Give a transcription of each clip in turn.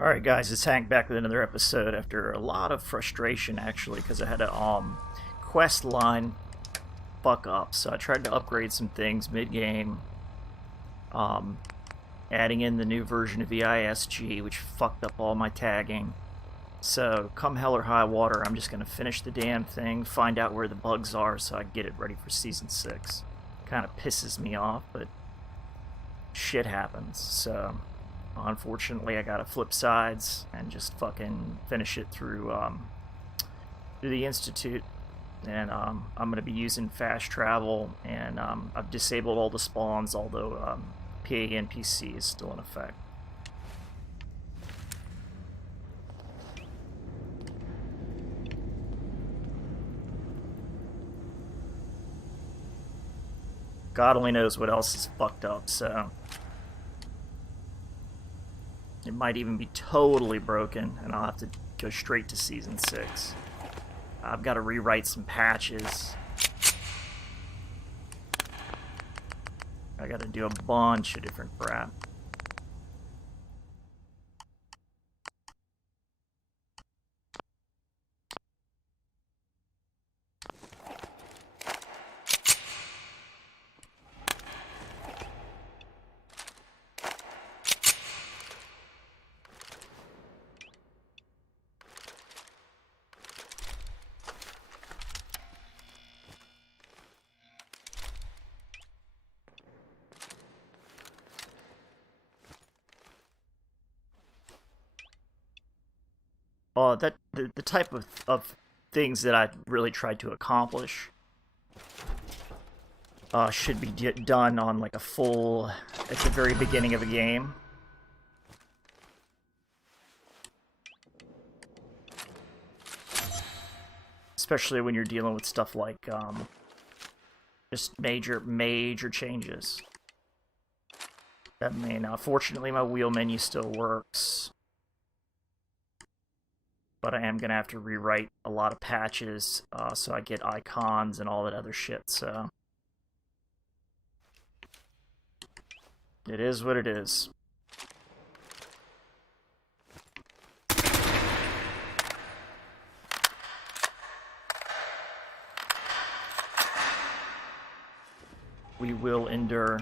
Alright guys, it's Hank back with another episode after a lot of frustration actually because I had a quest line fuck up. So I tried to upgrade some things mid-game, um, adding in the new version of VIS-G which fucked up all my tagging. So come hell or high water, I'm just going to finish the damn thing, find out where the bugs are so I can get it ready for Season 6. Kind of pisses me off, but shit happens, so... Unfortunately, I gotta flip sides and just fucking finish it through the Institute. And I'm gonna be using fast travel, and I've disabled all the spawns, although PANPC is still in effect. God only knows what else is fucked up, so... It might even be totally broken, and I'll have to go straight to Season 6. I've got to rewrite some patches. I got to do a bunch of different crap. The type of things that I really tried to accomplish should be done on like a full at the very beginning of a game. Especially when you're dealing with stuff like just major changes. That may now, fortunately, my wheel menu still works. But I am going to have to rewrite a lot of patches so I get icons and all that other shit, so... It is what it is. We will endure.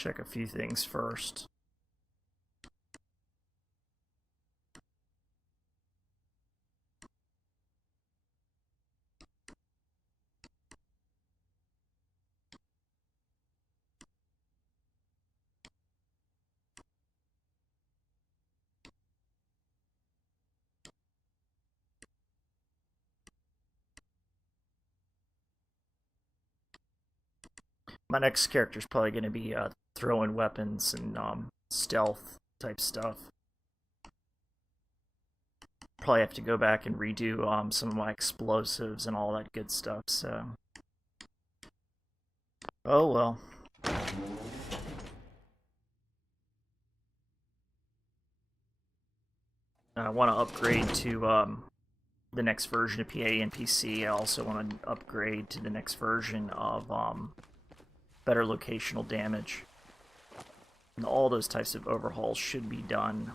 Check a few things first. My next character is probably going to be throwing weapons and stealth type stuff. Probably have to go back and redo some of my explosives and all that good stuff, so... Oh well. I want to upgrade to the next version of PANPC. I also want to upgrade to the next version of better locational damage. And all those types of overhauls should be done.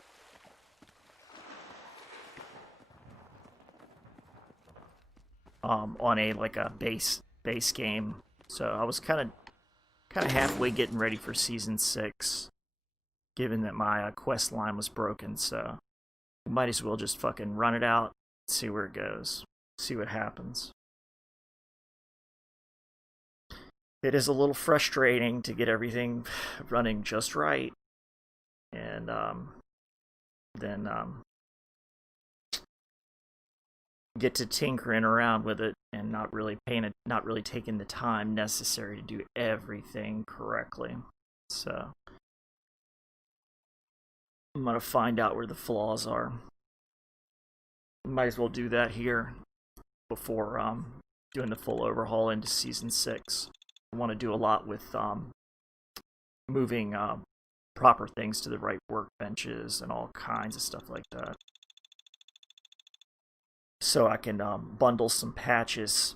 On a like a base game. So I was kind of halfway getting ready for Season 6, given that my quest line was broken, so might as well just fucking run it out, see where it goes, see what happens. it is a little frustrating to get everything running just right, and then get to tinkering around with it and not really taking the time necessary to do everything correctly. So I'm gonna find out where the flaws are. Might as well do that here before doing the full overhaul into season 6. I want to do a lot with moving proper things to the right workbenches and all kinds of stuff like that. So I can bundle some patches.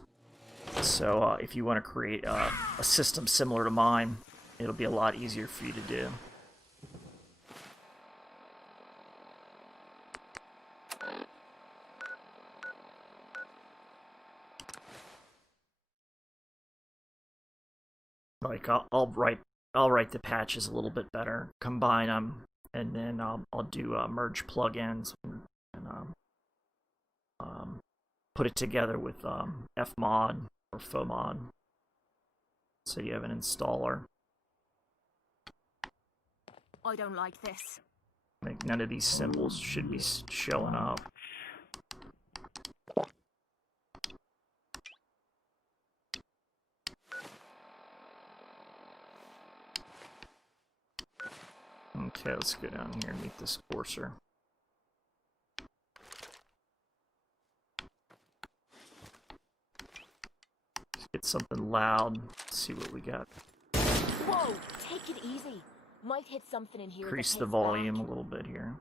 So if you want to create a system similar to mine, it'll be a lot easier for you to do. Like I'll write the patches a little bit better, combine them, and then I'll do merge plugins and put it together with fmod or fomod, so you have an installer. I don't like this. Like none of these symbols should be showing up. Okay, let's go down here and meet this courser. Let's get something loud. See what we got. Whoa, take it easy. Might hit something in here. Increase the volume a little bit here.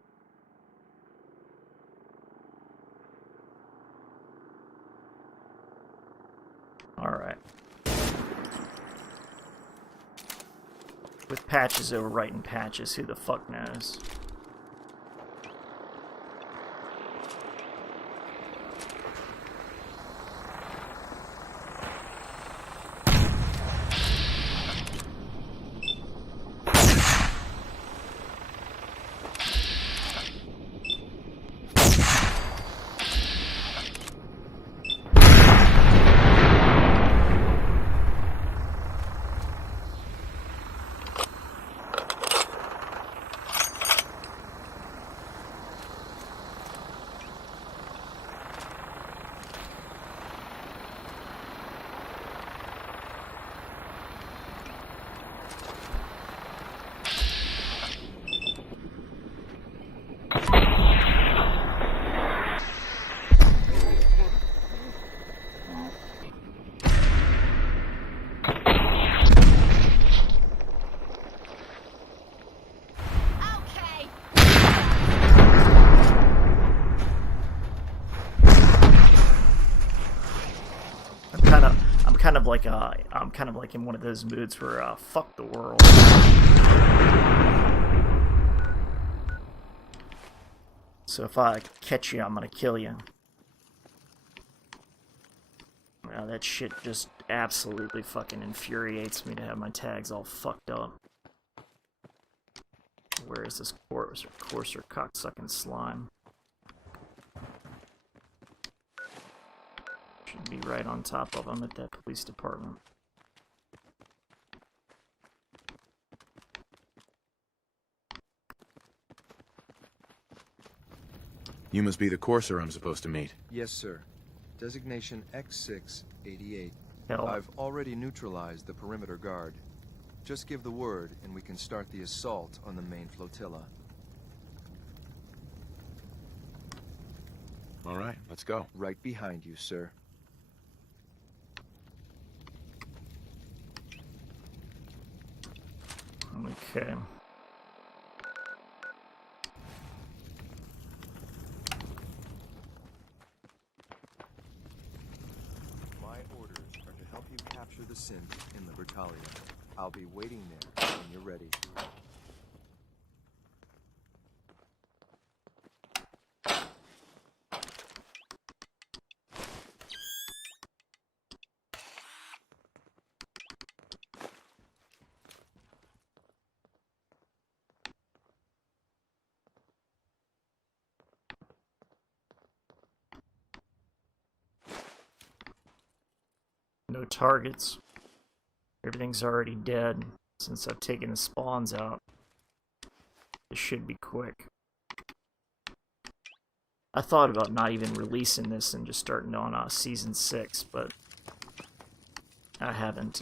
Alright. With patches overwriting patches, who the fuck knows? I'm kind of like in one of those moods where fuck the world. So if I catch you, I'm gonna kill you. Wow, that shit just absolutely fucking infuriates me to have my tags all fucked up. Where is this coarser cocksucking slime? Should be right on top of them at that police department. You must be the courser I'm supposed to meet. Yes, sir. Designation X688. Hell. I've already neutralized the perimeter guard. Just give the word and we can start the assault on the main flotilla. All right, let's go. Right behind you, sir. Okay. My orders are to help you capture the Synth in the Libertalia. I'll be waiting there when you're ready. No targets. Everything's already dead since I've taken the spawns out. This should be quick. I thought about not even releasing this and just starting on Season 6, but I haven't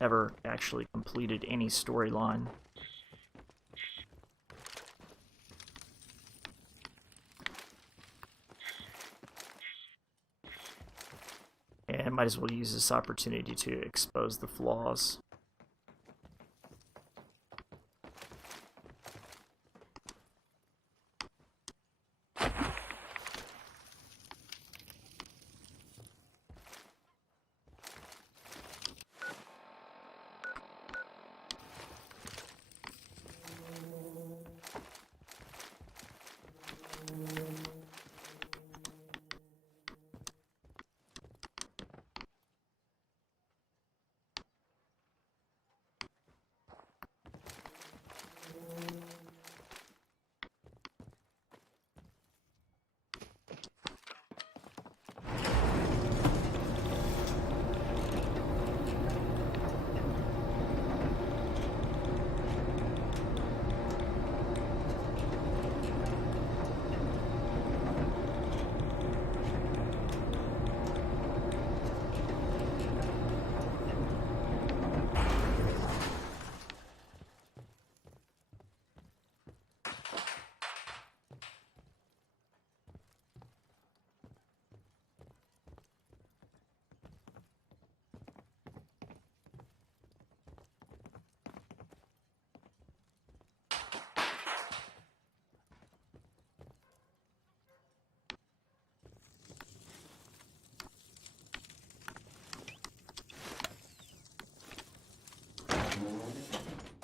ever actually completed any storyline. And I might as well use this opportunity to expose the flaws.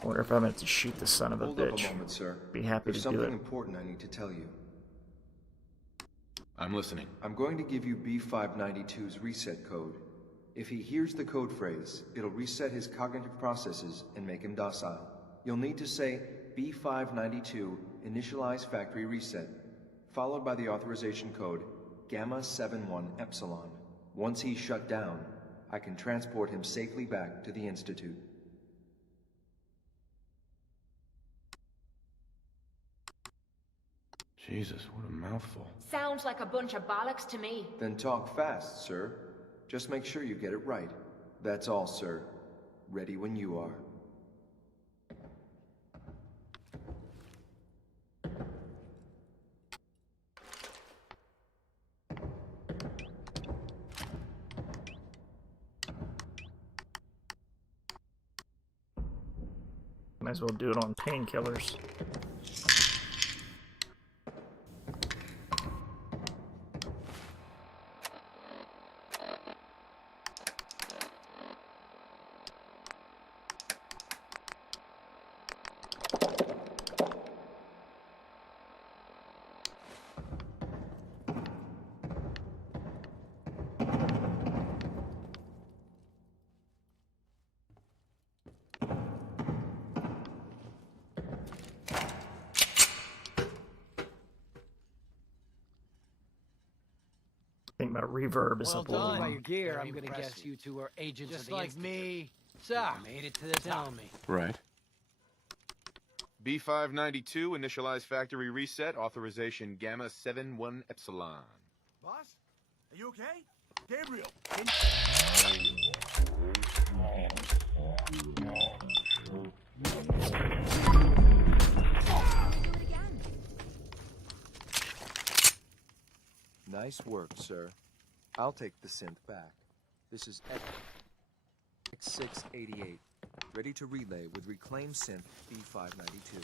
I wonder if I'm going to shoot the son of a Hold bitch. up a moment, sir. Be happy There's to do something it. important I need to tell you. I'm listening. I'm going to give you B592's reset code. If he hears the code phrase, it'll reset his cognitive processes and make him docile. You'll need to say B592 initialize factory reset, followed by the authorization code Gamma 71 Epsilon. Once he's shut down, I can transport him safely back to the Institute. Jesus, what a mouthful. Sounds like a bunch of bollocks to me. Then talk fast, sir. Just make sure you get it right. That's all, sir. Ready when you are. Might as well do it on painkillers. I think my reverb is Well up a little. done by your Low. gear. Very I'm gonna impressive. guess you two are agents Just of the like Institute. me. So, Made it to the tell top. me. Right. B592, initialize factory reset, authorization Gamma 71 Epsilon. Boss, are you okay? Gabriel, Nice work, sir. I'll take the synth back. This is X688, ready to relay with reclaimed synth B592.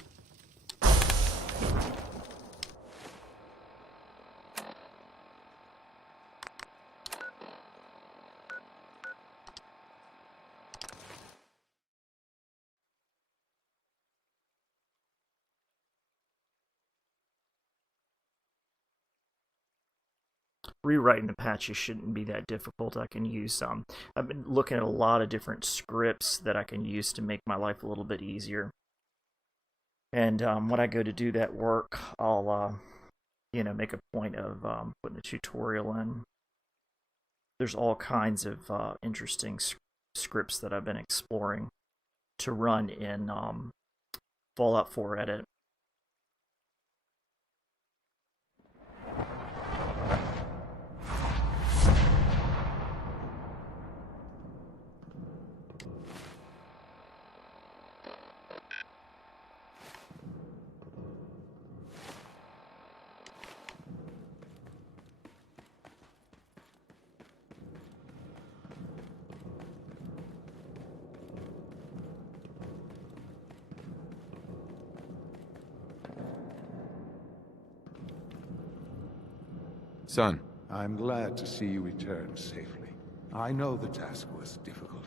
Rewriting the patches shouldn't be that difficult. I can use I've been looking at a lot of different scripts that I can use to make my life a little bit easier. And when I go to do that work, I'll make a point of putting a tutorial in. There's all kinds of interesting scripts that I've been exploring to run in Fallout 4 Edit. Son. I'm glad to see you return safely. I know the task was difficult,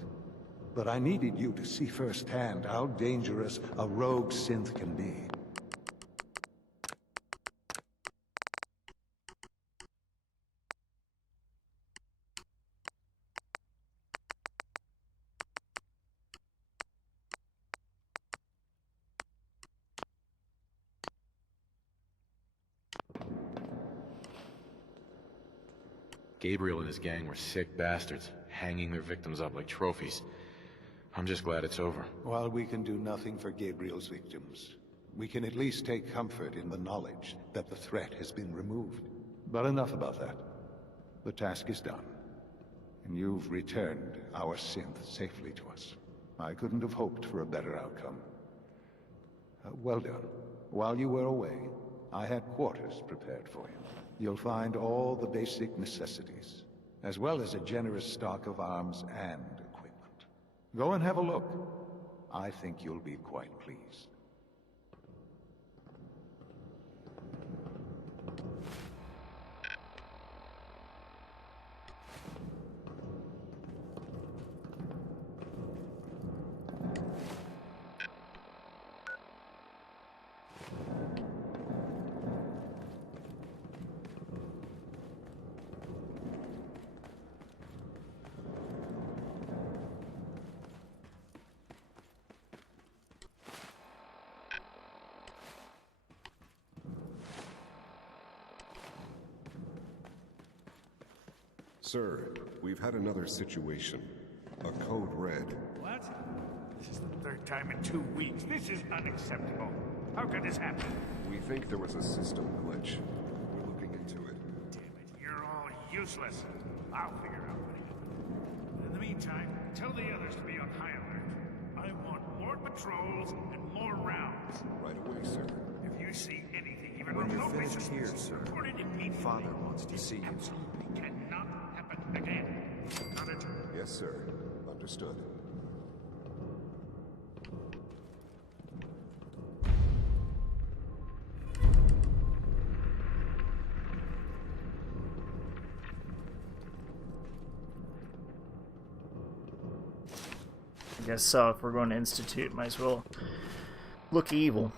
but I needed you to see firsthand how dangerous a rogue synth can be. Gabriel and his gang were sick bastards, hanging their victims up like trophies. I'm just glad it's over. While we can do nothing for Gabriel's victims, we can at least take comfort in the knowledge that the threat has been removed. But enough about that. The task is done, and you've returned our synth safely to us. I couldn't have hoped for a better outcome. Well done. While you were away, I had quarters prepared for you. You'll find all the basic necessities, as well as a generous stock of arms and equipment. Go and have a look. I think you'll be quite pleased. Sir, we've had another situation. A code red. What? This is the third time in 2 weeks. This is unacceptable. How could this happen? We think there was a system glitch. We're looking into it. Damn it, you're all useless. I'll figure out what happened. In the meantime, tell the others to be on high alert. I want more patrols and more rounds. Right away, sir. If you see anything even When you're remotely finished here, suspicious, sir, report it immediately. Father wants to see you. Absolutely cannot happen again. Got it? Yes, sir. Understood. I guess so. If we're going to institute, might as well look evil.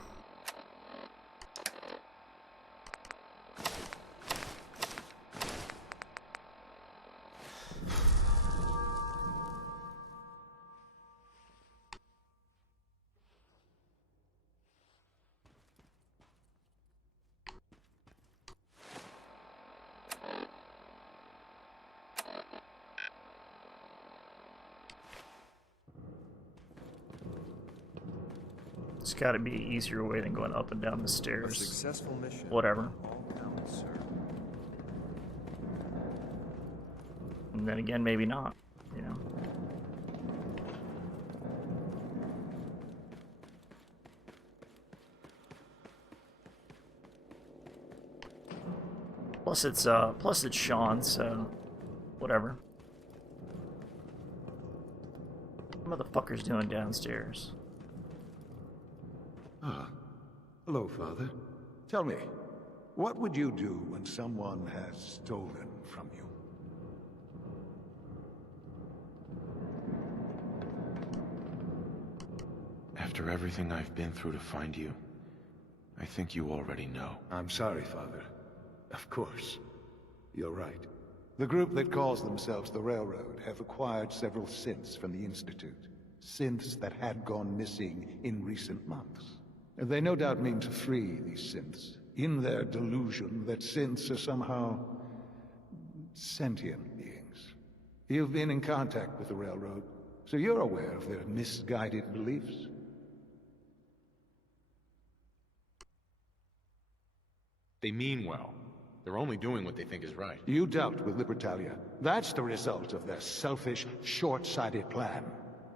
It's got to be an easier way than going up and down the A stairs. successful mission. Whatever. All counts, sir. And then again, maybe not, you know. Plus it's Sean, so whatever. What the motherfucker's doing downstairs? Ah. Hello, Father. Tell me, what would you do when someone has stolen from you? After everything I've been through to find you, I think you already know. I'm sorry, Father. Of course. You're right. The group that calls themselves the Railroad have acquired several synths from the Institute. Synths that had gone missing in recent months. They no doubt mean to free these synths, in their delusion that synths are somehow sentient beings. You've been in contact with the Railroad. so you're aware of their misguided beliefs. They mean well. They're only doing what they think is right. You dealt with Libertalia. That's the result of their selfish, short-sighted plan.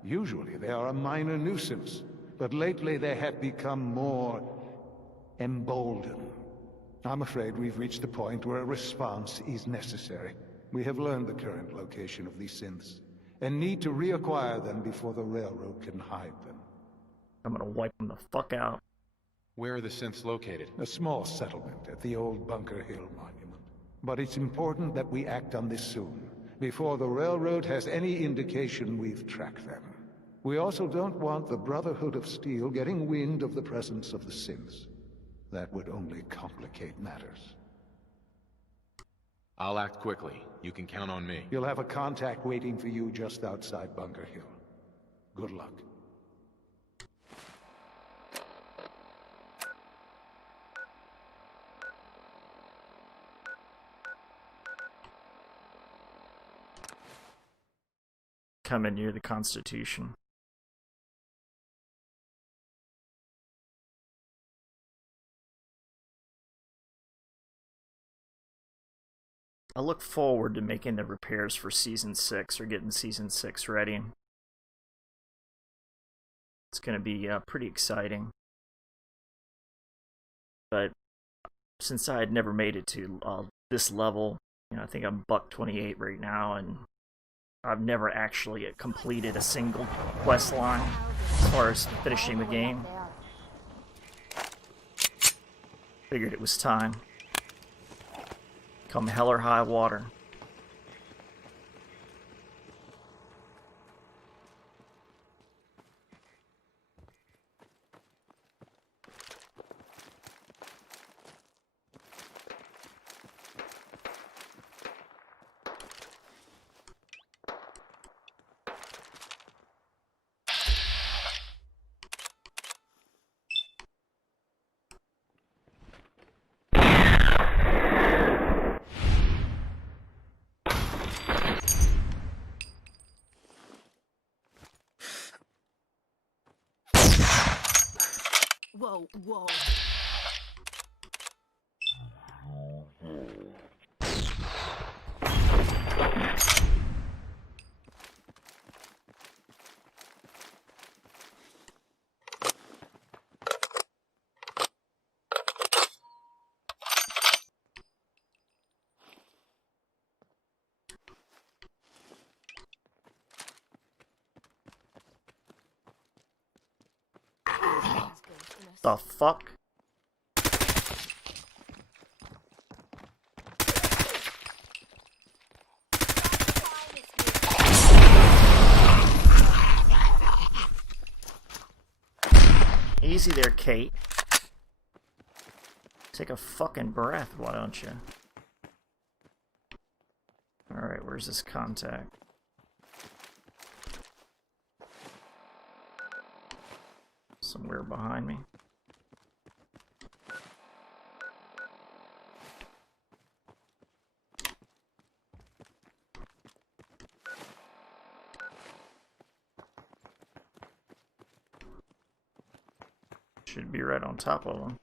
Usually they are a minor nuisance, but lately they have become more emboldened. I'm afraid we've reached the point where a response is necessary. We have learned the current location of these synths, and need to reacquire them before the railroad can hide them. I'm gonna wipe them the fuck out. Where are the synths located? A small settlement at the old Bunker Hill Monument. But it's important that we act on this soon, before the railroad has any indication we've tracked them. We also don't want the Brotherhood of Steel getting wind of the presence of the synths. That would only complicate matters. I'll act quickly. You can count on me. You'll have a contact waiting for you just outside Bunker Hill. Good luck. Coming near the Constitution. I look forward to making the repairs for Season 6, or getting Season 6 ready. It's going to be pretty exciting. But since I had never made it to this level, you know, I think I'm buck 28 right now, and I've never actually completed a single quest line as far as finishing the game. Figured it was time. Come hell or high water. Whoa, whoa. The fuck? Easy there, Cait. Take a fucking breath, why don't you? Alright, where's this contact? Somewhere behind me. Should be right on top of them.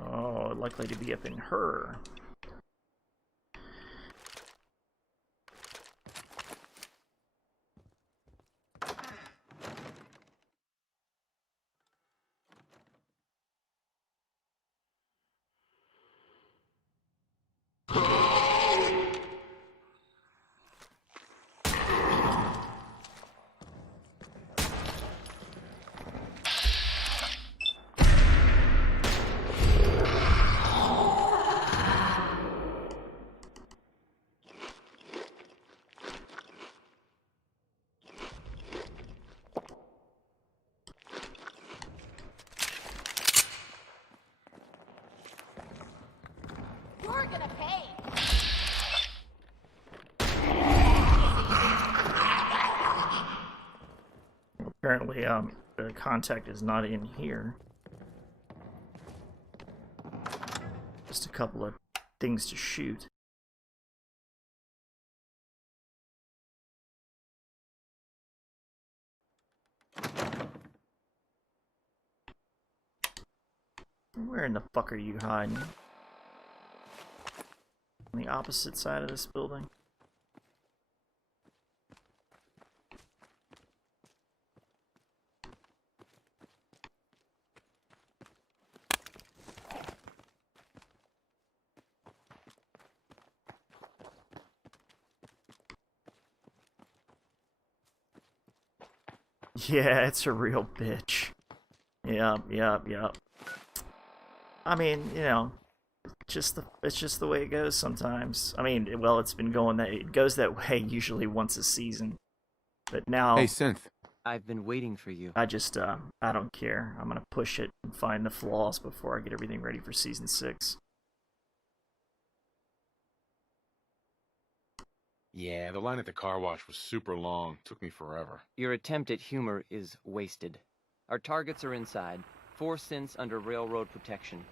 Oh, likely to be up in her. You're gonna pay. Apparently, the contact is not in here. Just a couple of things to shoot. Where in the fuck are you hiding? On the opposite side of this building? Yeah, it's a real bitch. Yep. I mean, you know, it's just the way it goes sometimes. I mean, well, it goes that way usually once a season. But now, Hey, Synth. I've been waiting for you. I just I don't care. I'm gonna push it and find the flaws before I get everything ready for season 6. Yeah, the line at the car wash was super long. Took me forever. Your attempt at humor is wasted. Our targets are inside. 4 synths under railroad protection.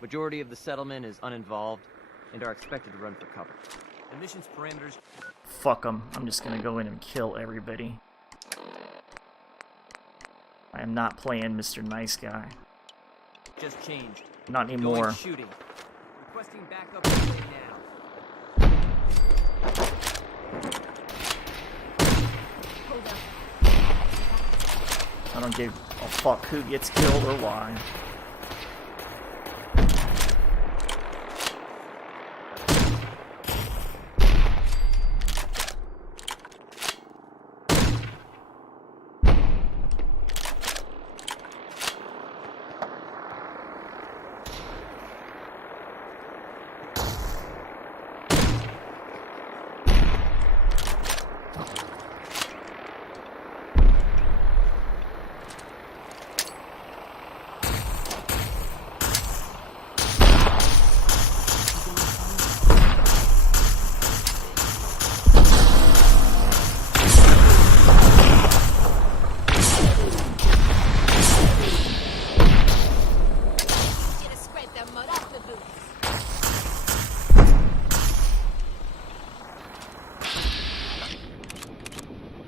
Majority of the settlement is uninvolved and are expected to run for cover. The mission's parameters... Fuck them. I'm just gonna go in and kill everybody. I am not playing Mr. Nice Guy. Just changed. Not anymore. Going shooting. Requesting backup right now. Hold up. I don't give a fuck who gets killed or why.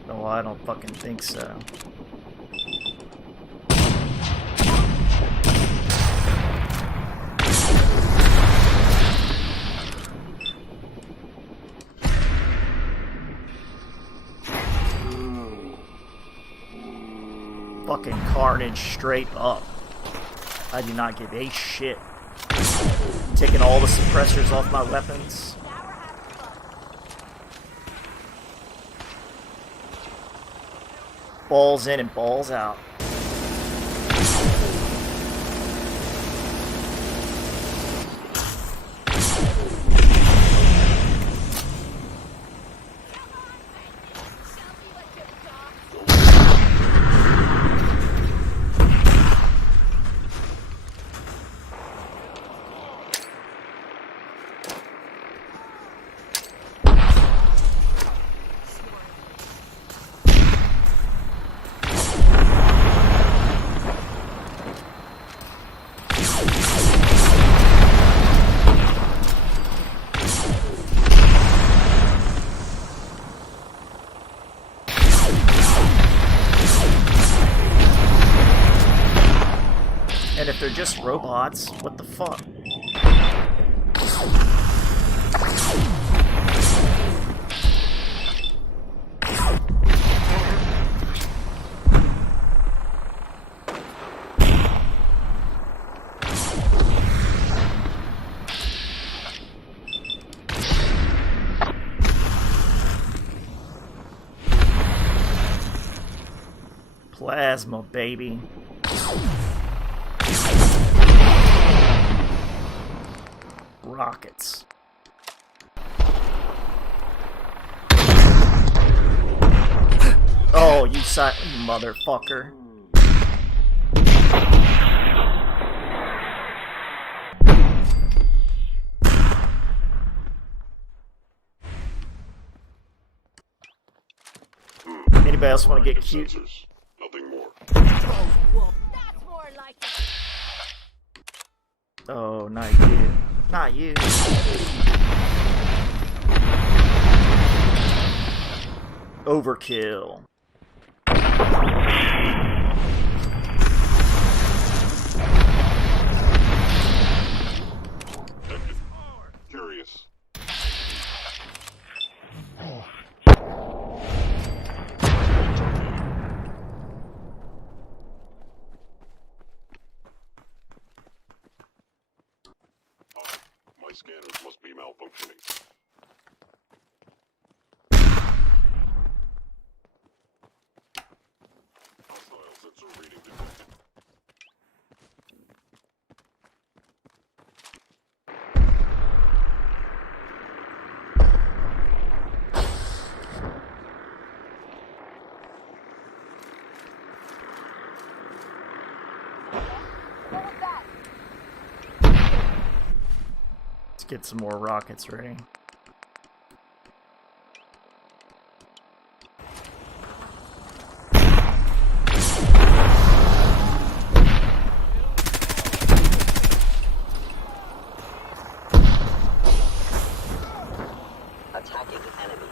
No, I don't fucking think so. Fucking carnage straight up. I do not give a shit. Taking all the suppressors off my weapons. Balls in and balls out. And if they're just robots, what the fuck? Plasma, baby. Rockets. Oh, you motherfucker. Anybody else want to get cute? Nothing more. That's more like it. Oh, not you. Not you. Overkill. Curious. My scanners must be malfunctioning. Hostile sensor reading detected. What was that? Let's get some more rockets ready. Attacking enemy.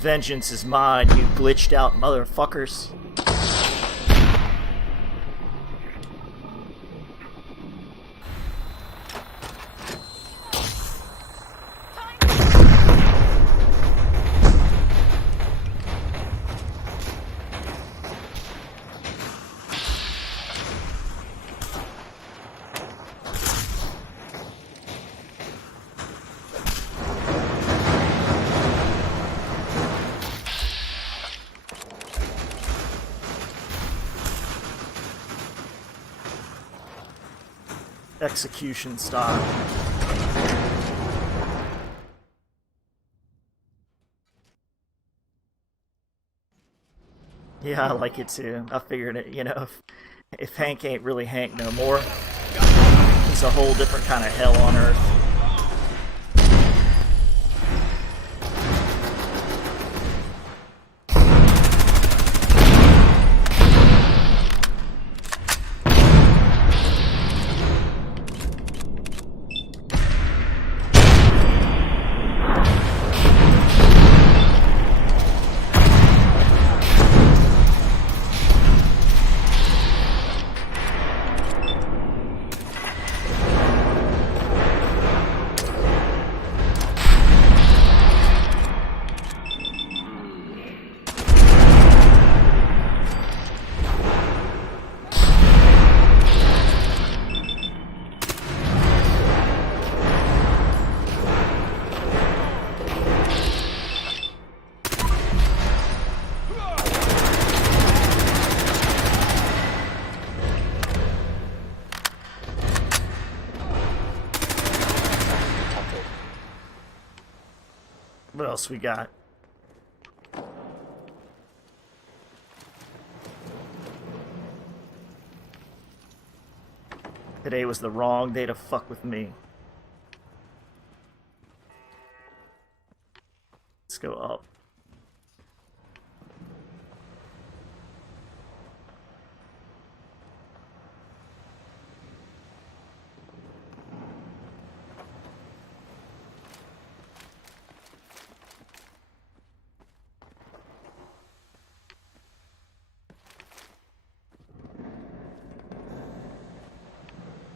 Vengeance is mine, you glitched out motherfuckers. Execution style. Yeah, I like it too. I figured it, you know, if Hank ain't really Hank no more, he's a whole different kind of hell on earth. What else we got? Today was the wrong day to fuck with me. Let's go up.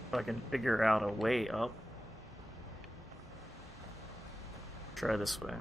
If I can figure out a way up. Try this way.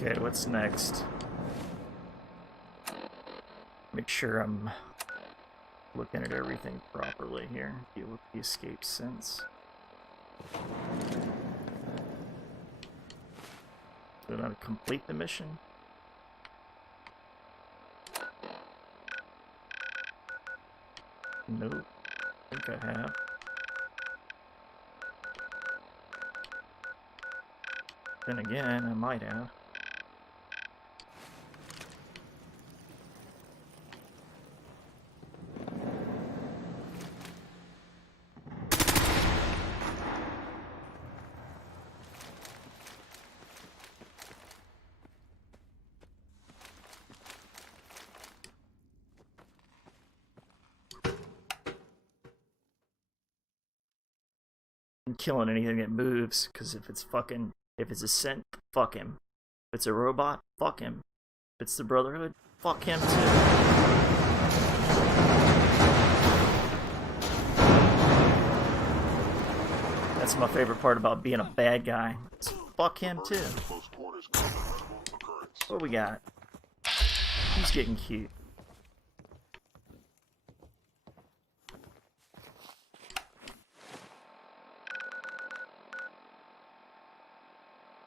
Okay, what's next? Make sure I'm looking at everything properly here. Deal with the escape sense. Did I complete the mission? Nope. I think I have. Then again, I might have. Killing anything that moves, because if it's a synth, fuck him. If it's a robot, fuck him. If it's the Brotherhood, fuck him too. That's my favorite part about being a bad guy. It's fuck him too. What we got? He's getting cute.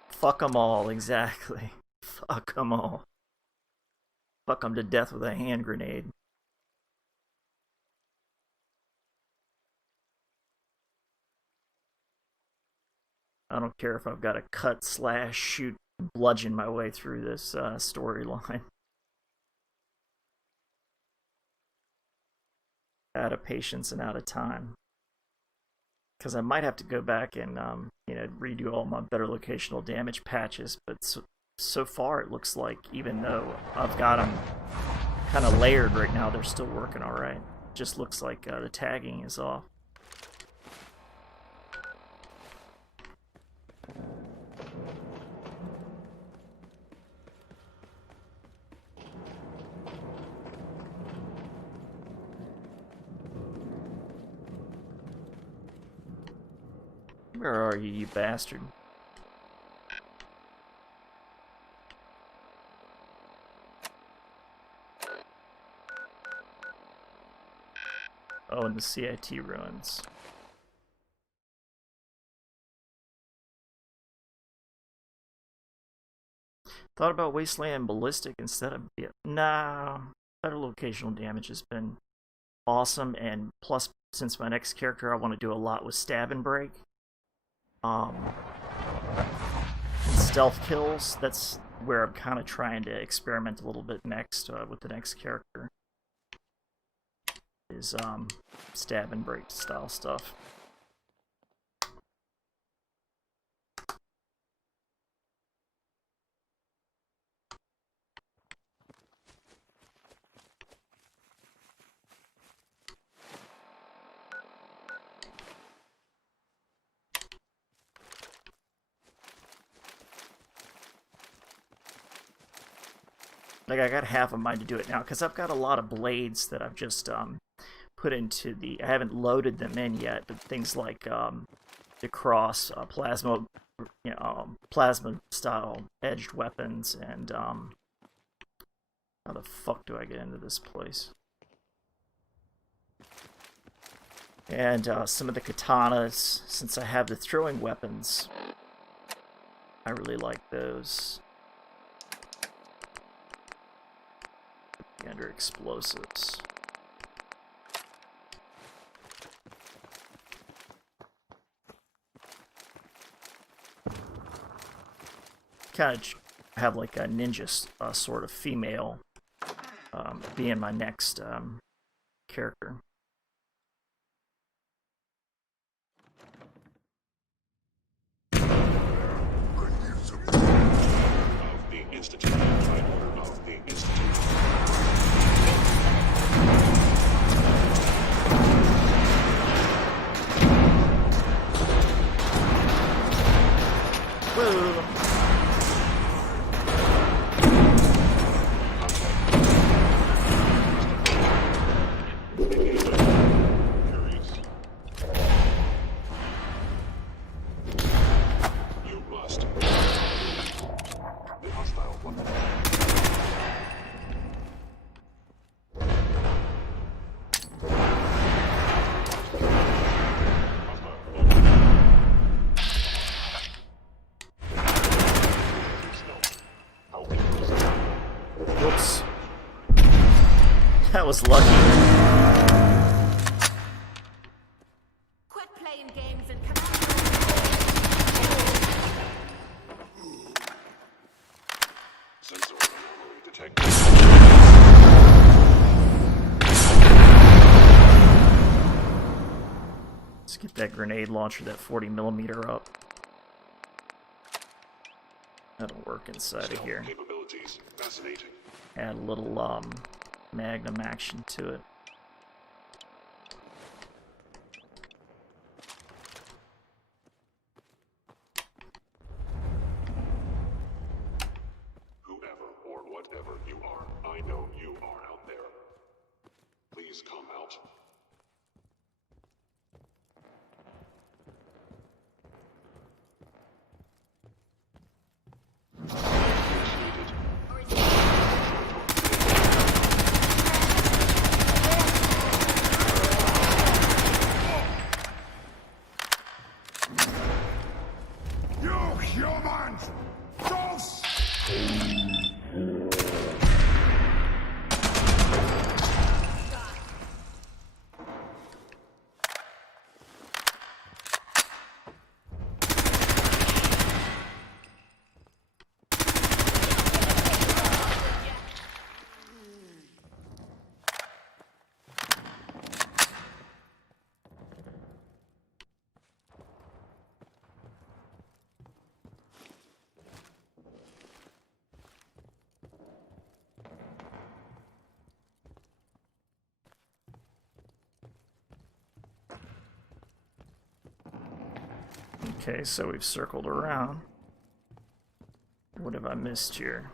Fuck them all, exactly. Fuck them all. Fuck them to death with a hand grenade. I don't care if I've got to cut, slash, shoot, bludgeon my way through this storyline. Out of patience and out of time. Because I might have to go back and redo all my better locational damage patches, but so far it looks like, even though I've got them kind of layered right now, they're still working all right. Just looks like the tagging is off. Where are you, you bastard? Oh, in the CIT ruins. Thought about Wasteland and Ballistic instead of... Nah, better locational damage has been awesome, and plus, since my next character, I want to do a lot with Stab and Break. Stealth kills, that's where I'm kind of trying to experiment a little bit next with the next character. Is Stab and Break style stuff. Like, I got half a mind to do it now, because I've got a lot of blades that I've just put into the... I haven't loaded them in yet, but things like the cross, plasma, plasma-style edged weapons, and how the fuck do I get into this place? And some of the katanas, since I have the throwing weapons, I really like those. Under explosives. Kind of have like a ninja sort of female being my next character. The hostile was lucky. Quit playing games and come Sensor anomaly detected. Let's get that grenade launcher, that 40mm up. That'll work inside of here. Capabilities. Fascinating. Add a little magnum action to it. Whoever or whatever you are, I know you are out there. Please come out. You humans! Ghosts! Okay, so we've circled around. What have I missed here?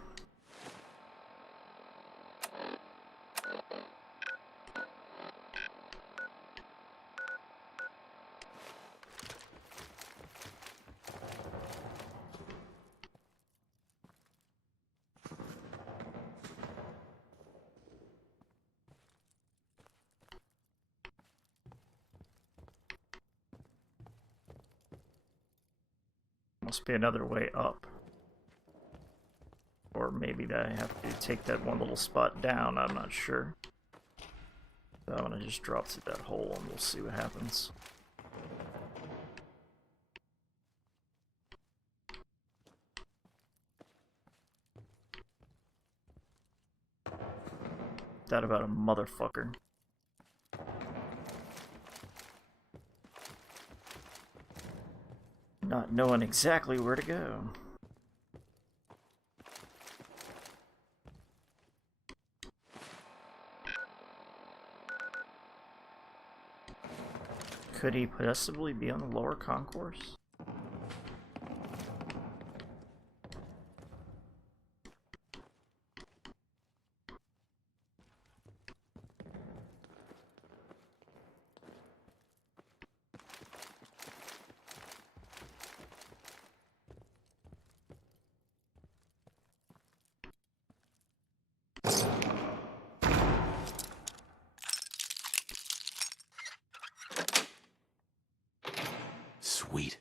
Must be another way up. Or maybe that I have to take that one little spot down, I'm not sure. So I'm gonna just drop through that hole and we'll see what happens. That about a motherfucker. Not knowing exactly where to go. Could he possibly be on the lower concourse? Sweet.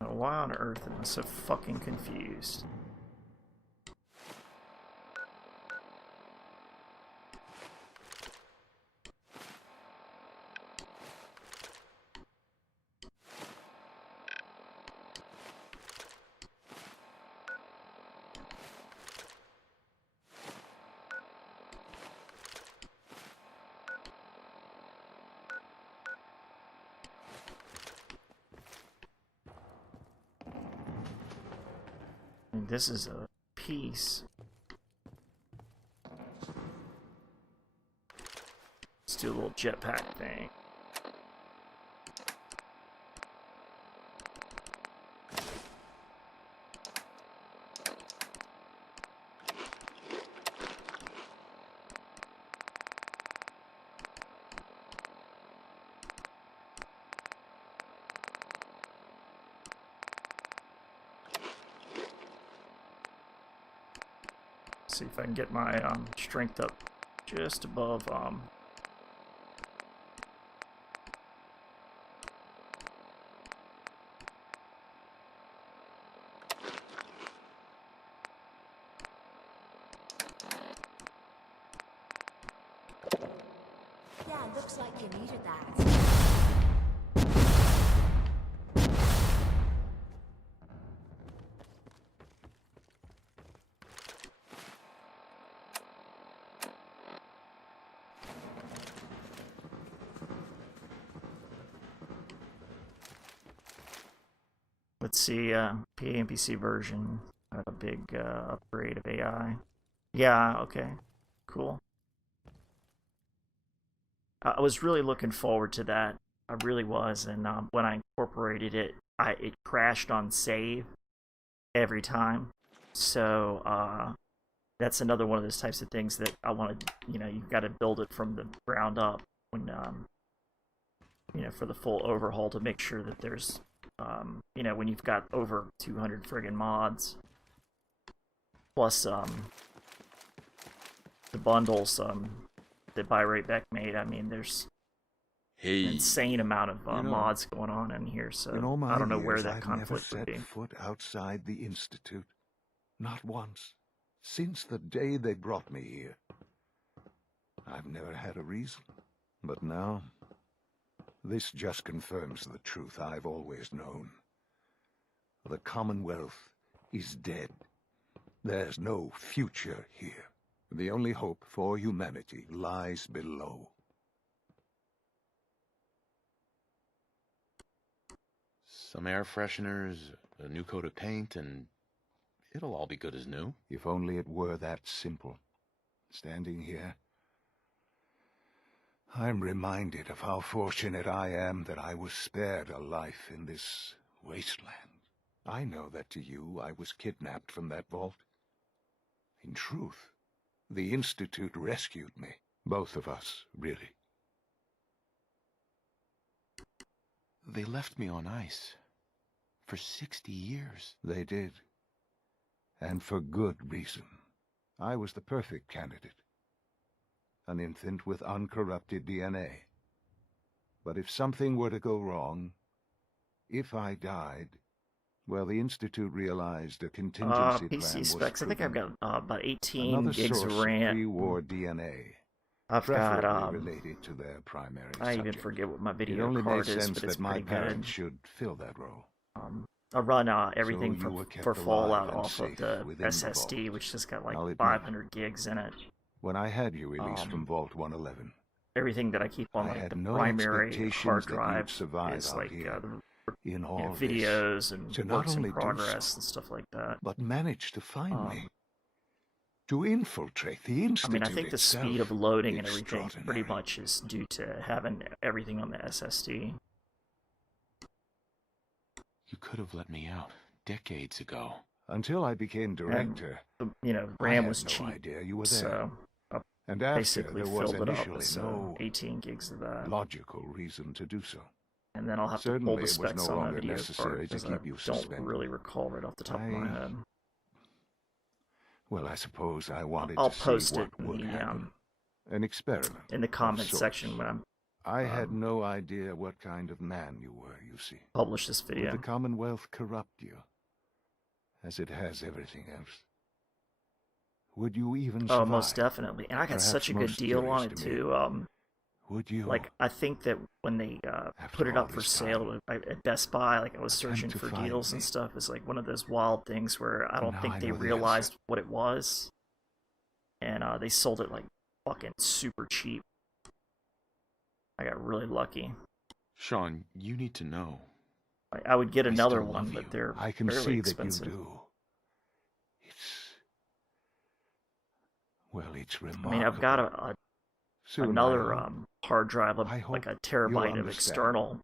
Why on earth am I so fucking confused? This is a piece. Let's do a little jetpack thing. See if I can get my strength up just above Looks like you needed that. Let's see, PANPC version. Had a big upgrade of AI. Yeah, okay. Cool. I was really looking forward to that. I really was, and when I incorporated it, it crashed on save every time. So that's another one of those types of things that I wanted. You know, you've got to build it from the ground up when you know, for the full overhaul to make sure that there's you know, when you've got over 200 friggin' mods plus the bundles that BiRaitBec made. I mean, there's an insane amount of mods going on in here, so I don't know where that conflict would be. I've never set foot outside the Institute. Not once. Since the day they brought me here. I've never had a reason. But now, this just confirms the truth I've always known. The Commonwealth is dead. There's no future here. The only hope for humanity lies below. Some air fresheners, a new coat of paint, and it'll all be good as new. If only it were that simple. Standing here, I'm reminded of how fortunate I am that I was spared a life in this wasteland. I know that to you I was kidnapped from that vault. In truth, the Institute rescued me. Both of us, really. They left me on ice. For 60 years. They did. And for good reason. I was the perfect candidate. An infant with uncorrupted DNA. But if something were to go wrong, if I died, well, the Institute realized a contingency plan PC was specs. I think I've got about 18 another gigs source of RAM. pre-war DNA. I've got related to their primary I even subject. forget what my It video only card makes is, sense but it's that my pretty parents good. should fill that role. I run everything So you were kept for Fallout alive and off of safe the within the SSD, vault. which has got like I'll admit, 500 gigs in it. When I had you released from Vault 111, Everything that I keep on I like had the no primary expectations hard that you'd drive survive is out like here in all you know, this, videos and to not works in only do progress so, and stuff like that. but managed to find me. To infiltrate the Institute I mean, I think the itself, speed of loading and everything pretty extraordinary. much is due to having everything on the SSD. You could have let me out decades ago. Until I became director, You know, I RAM had was no cheap, idea you were there. so I And after, basically there was filled it up initially with no 18 gigs of that. logical reason to do so. And then I'll have to Certainly pull the it was specs no on my longer video necessary card to because I keep you don't suspended. really recall right off the top of my head. Well, I suppose I wanted I'll to see post what it in would the, happen. An experiment. in the of comment sorts. section when I'm I had no idea what kind of man you were, you see. publish this Would video. the Commonwealth corrupt you, as it has everything else? Would you even survive? Oh, most definitely. And I got Perhaps such a good most deal on curious it to me, too. Would you? Like, I think that when they put it all up for this sale at Best Buy, like I was attempt searching to for find deals and me. stuff. It's like one of those wild things where I don't Now think I they know the realized answer. what it was. And they sold it like fucking super cheap. I got really lucky. Sean, you need to know. I would get I another still one, love but you. they're I can fairly see expensive. that you do. It's remarkable. I mean, I've got Soon, another I hope. hard drive, I like a hope terabyte you'll of understand. external.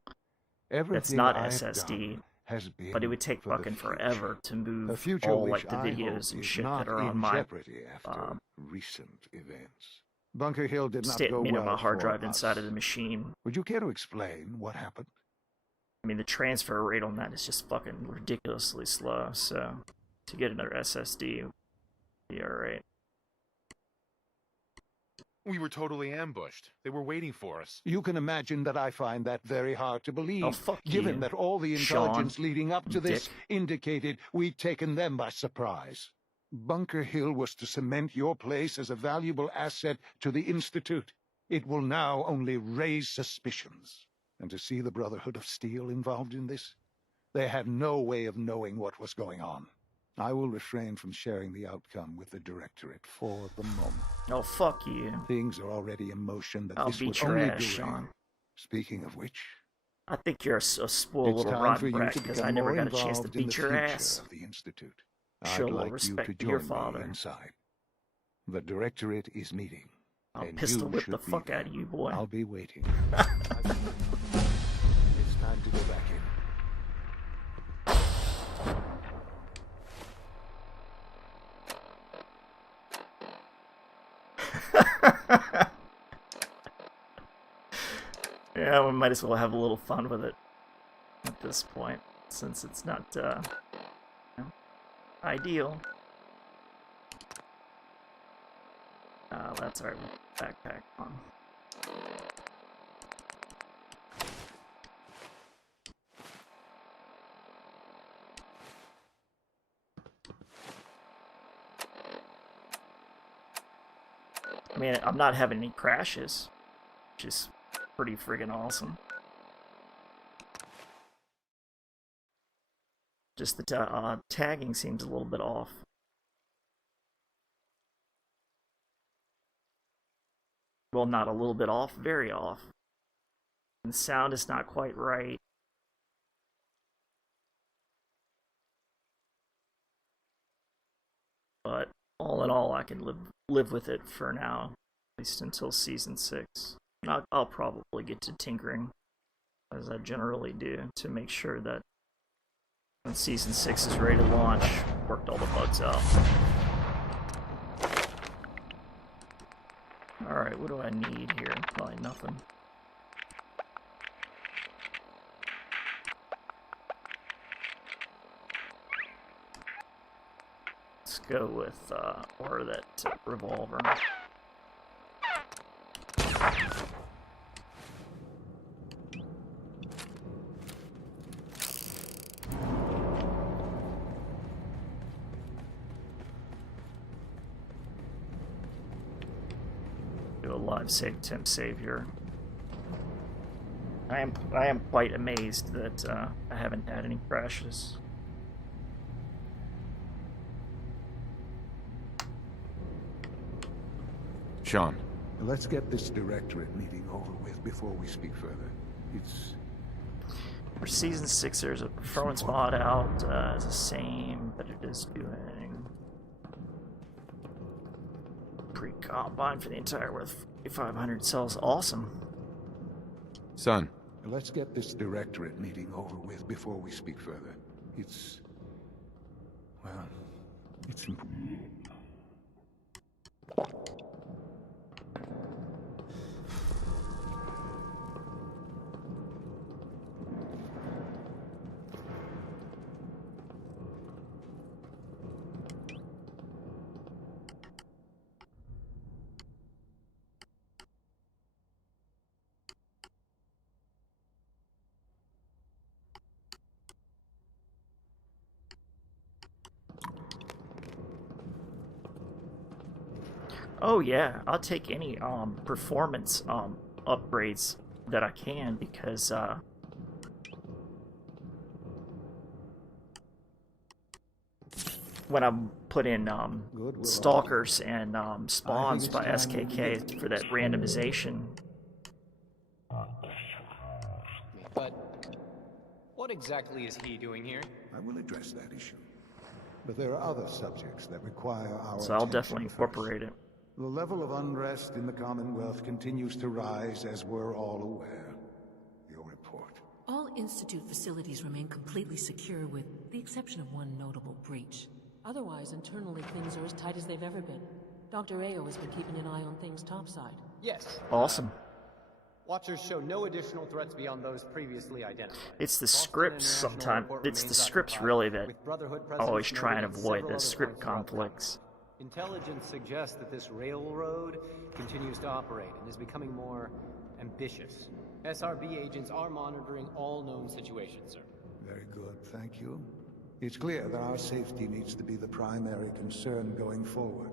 Everything That's not I've SSD, done has been but it would take for the fucking future. forever to A move future all which like the I videos hope and is shit not that are on in my jeopardy after recent events. Bunker Hill did not you go know, well my hard for drive inside us. of the machine. Would you care to explain what happened? I mean, the transfer rate on that is just fucking ridiculously slow. So to get another SSD, would be alright. We were totally ambushed. They were waiting for us. You can imagine that I find that very hard to believe, Oh, fuck given you, that all the Sean, intelligence leading up to you this dick. indicated we'd taken them by surprise. Bunker Hill was to cement your place as a valuable asset to the Institute. It will now only raise suspicions. And to see the Brotherhood of Steel involved in this, they had no way of knowing what was going on. I will refrain from sharing the outcome with the Directorate for the moment. Oh, fuck you. Things are already in motion that I'll this would beat your only ass, do. Sean. Speaking of which, I think you're a spoiled it's little time rotten for you brat to because become I never more got a chance to involved in beat the your future ass. of the Institute. Show a I'd little like you respect to to your join father. me inside. The Directorate is meeting. I'll and pistol you whip the should be fuck there. out of you, boy. I'll be waiting. It's time to go back in. Yeah, we might as well have a little fun with it at this point, since it's not you know, ideal. That's our backpack on. I mean, I'm not having any crashes, which is pretty friggin' awesome. Just the tagging seems a little bit off. Well, not a little bit off, very off. And the sound is not quite right. But all in all, I can live with it for now, at least until Season 6. And I'll probably get to tinkering, as I generally do, to make sure that when Season 6 is ready to launch, worked all the bugs out. Alright, what do I need here? Probably nothing. Let's go with, or that revolver. Do a live save temp save here. I am quite amazed that I haven't had any crashes. Sean. Let's get this Directorate meeting over with before we speak further. It's... For Season 6, there's a performance mod out. It's the same, but it is doing pre-combine for the entire with 5,500 cells. Awesome. Son. Let's get this Directorate meeting over with before we speak further. It's... well, it's important. Oh yeah, I'll take any performance upgrades that I can, because when I put in Stalkers and spawns by SKK for that randomization. But what exactly is he doing here? I will address that issue. But there are other subjects that require our So I'll attention definitely incorporate first. it. The level of unrest in the Commonwealth continues to rise, as we're all aware. Your report. All Institute facilities remain completely secure, with the exception of one notable breach. Otherwise, internally, things are as tight as they've ever been. Dr. Ayo has been keeping an eye on things topside. Yes. Awesome. Watchers show no additional threats beyond those previously identified. It's the Boston scripts International sometimes. Airport It's the remains scripts occupied, really that with Brotherhood I always presence try and noted in avoid several the other script points throughout the conflicts. Intelligence suggests that this railroad continues to operate and is becoming more ambitious. SRB agents are monitoring all known situations, sir. Very good, thank you. It's clear that our safety needs to be the primary concern going forward.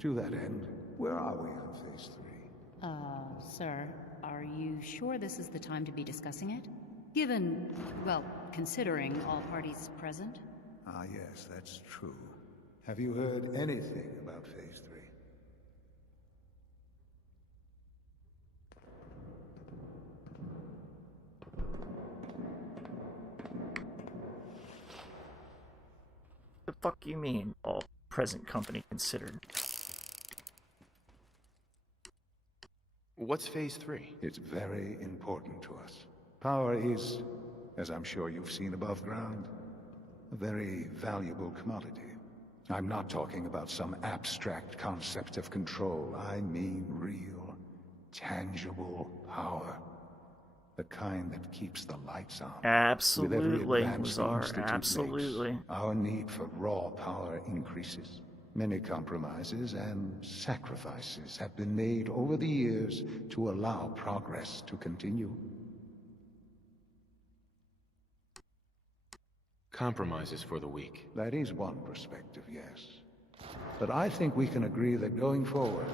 To that end, where are we on Phase 3? Sir, are you sure this is the time to be discussing it? Given, well, considering all parties present? Ah, yes, that's true. Have you heard anything about Phase 3? The fuck you mean, all present company considered? What's Phase 3? It's very important to us. Power is, as I'm sure you've seen above ground, a very valuable commodity. I'm not talking about some abstract concept of control. I mean real, tangible power. The kind that keeps the lights on. Absolutely, Lazar, absolutely. Our need for raw power increases. Many compromises and sacrifices have been made over the years to allow progress to continue. Compromises for the weak. That is one perspective, yes. But I think we can agree that going forward,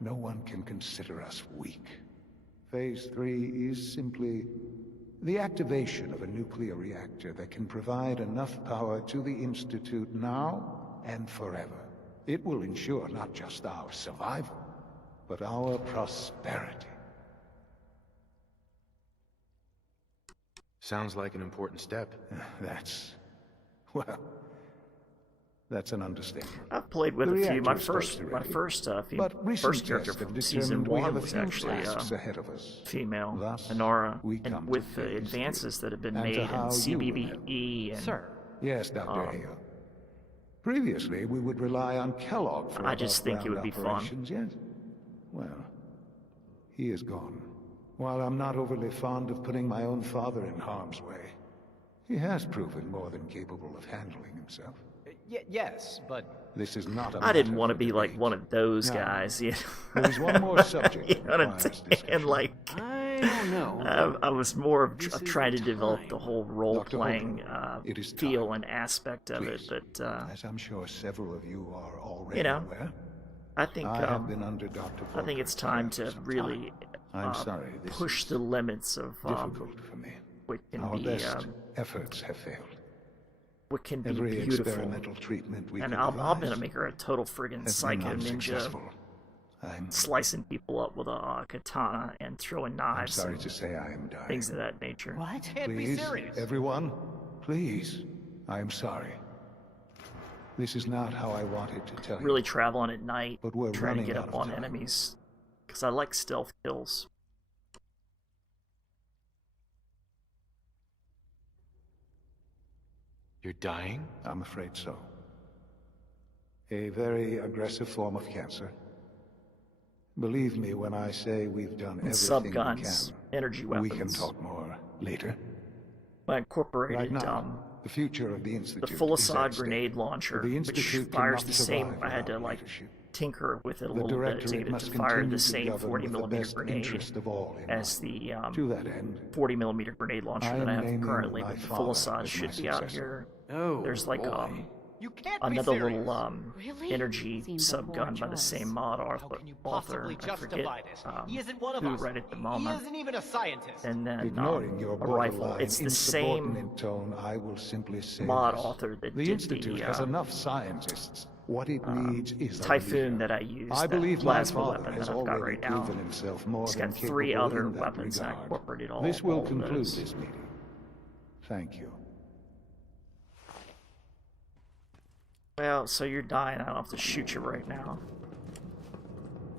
no one can consider us weak. Phase 3 is simply the activation of a nuclear reactor that can provide enough power to the Institute now and forever. It will ensure not just our survival, but our prosperity. Sounds like an important step. That's an understatement. I've played with a few. My first character from season 1 was actually female, Inara, and with the advances that have been made in CBBE and... Sir. Yes, Dr. Ayo. Previously, we would rely on Kellogg for I just think it would be fun. Yes? Well, he is gone. While I'm not overly fond of putting my own father in harm's way, he has proven more than capable of handling himself. Yes, but... This is not a I didn't want to be like one of those guys, you know? There's one more subject. You understand? Like, I don't know. I was more of trying to develop the whole role-playing feel and aspect of it, but... as I'm sure several of you are already you know, aware, I think it's time to really push the limits of what can Our be best efforts have failed. What can be Every beautiful. Experimental treatment we and could I'm gonna devise make her a total friggin' psycho ninja, slicing people up with a katana and throwing knives. I'm sorry to say I am dying. Things of that nature. What? Can't Please, be serious. everyone, please. I am sorry. This is not how I wanted to tell you. Really traveling at night, But we're trying to running get out up of on time. enemies, because I like stealth kills. You're dying? I'm afraid so. A very aggressive form of cancer. Believe me when I say we've done everything Subguns, we can. energy weapons. We can talk more later. I incorporated Right now, the future of the Institute the is full-assault at stake. grenade launcher, The which Institute fires cannot the same. survive I had to without like leadership. tinker with it a The little bit to Directorate get it must to fire continue the to same govern with the 40mm best grenade interest of all in as mind. the To that end, 40mm grenade launcher that I have naming currently, my but the father full-assault as should my be out successor. here. Oh, There's like boy. You can't another be serious. little Really? energy Seems a poor subgun by the choice. same mod How author. can you possibly I forget justify this? He isn't one of who us. read it at the He moment. isn't even a scientist. And then ignoring your a rifle. borderline It's the same insubordinate tone, I will simply say mod this. author that The did Institute the has enough scientists. What it needs is a Typhoon leader. that I used. I that believe my plasma father weapon has that I've got already right now. proven himself more It's than got 3 capable other in that weapons. I regard. incorporated all. This will all of conclude those. this meeting. Thank you. Well, so you're dying. I don't have to shoot you right now.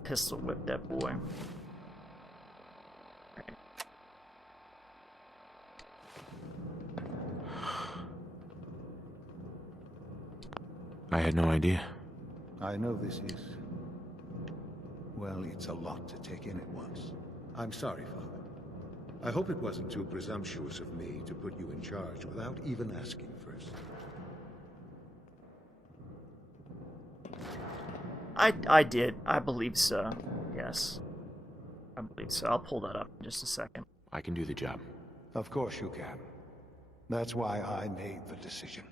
Pistol whip that boy. Right. I had no idea. I know this is... well, it's a lot to take in at once. I'm sorry, Father. I hope it wasn't too presumptuous of me to put you in charge without even asking first. I did. I believe so. Yes. I believe so. I'll pull that up in just a second. I can do the job. Of course you can. That's why I made the decision.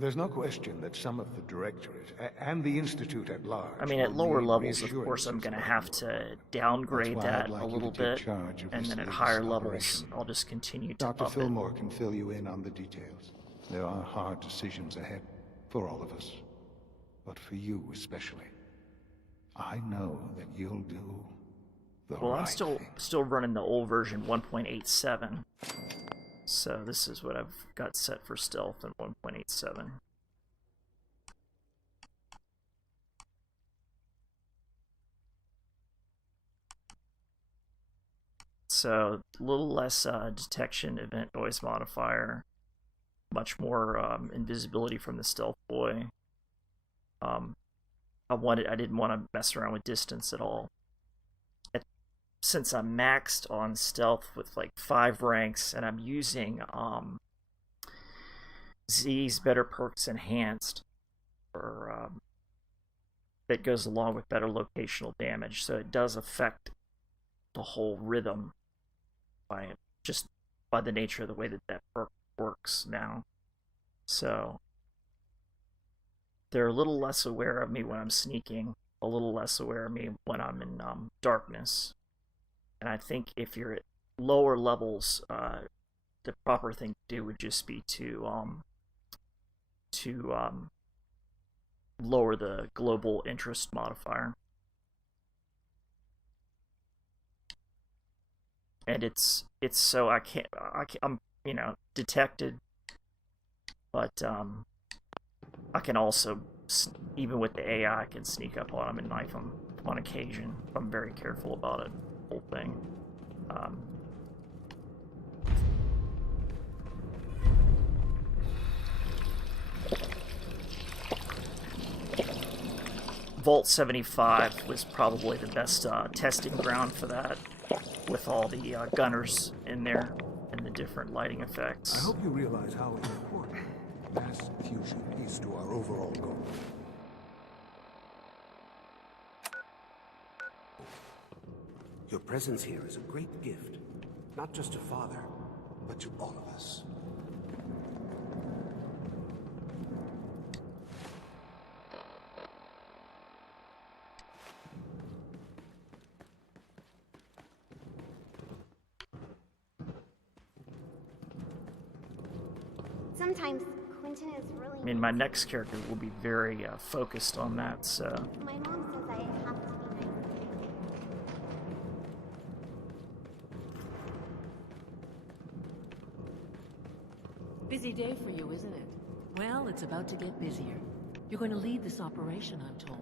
There's no question that some of the Directorate and the Institute at large... I mean, at will lower need levels, of course, I'm reassurances going to about have your to work. downgrade That's why that I'd like a you little to take bit, charge of and this then at latest higher levels, operation. I'll just continue to Dr. up it. Fillmore can fill you in on the details. There are hard decisions ahead for all of us, but for you especially. I know that you'll do the Well, right I'm thing. still running the old version 1.87, so this is what I've got set for stealth in 1.87. So a little less detection event noise modifier, much more invisibility from the stealth boy. I didn't want to mess around with distance at all. Since I'm maxed on stealth with like 5 ranks, and I'm using Z's Better Perks Enhanced, or that goes along with better locational damage, so it does affect the whole rhythm just by the nature of the way that perk works now. So they're a little less aware of me when I'm sneaking, a little less aware of me when I'm in darkness. And I think if you're at lower levels, the proper thing to do would just be to lower the global interest modifier. And it's so I'm detected, but I can also, even with the AI, I can sneak up on them and knife them on occasion. I'm very careful about it. Whole thing. Vault 75 was probably the best testing ground for that, with all the gunners in there and the different lighting effects. I hope you realize how important mass fusion is to our overall goal. Your presence here is a great gift, not just to Father, but to all of us. Sometimes Quentin is really... I mean, my next character will be very focused on that, so... My mom says I have to be nice. Busy day for you, isn't it? Well, it's about to get busier. You're going to lead this operation, I'm told.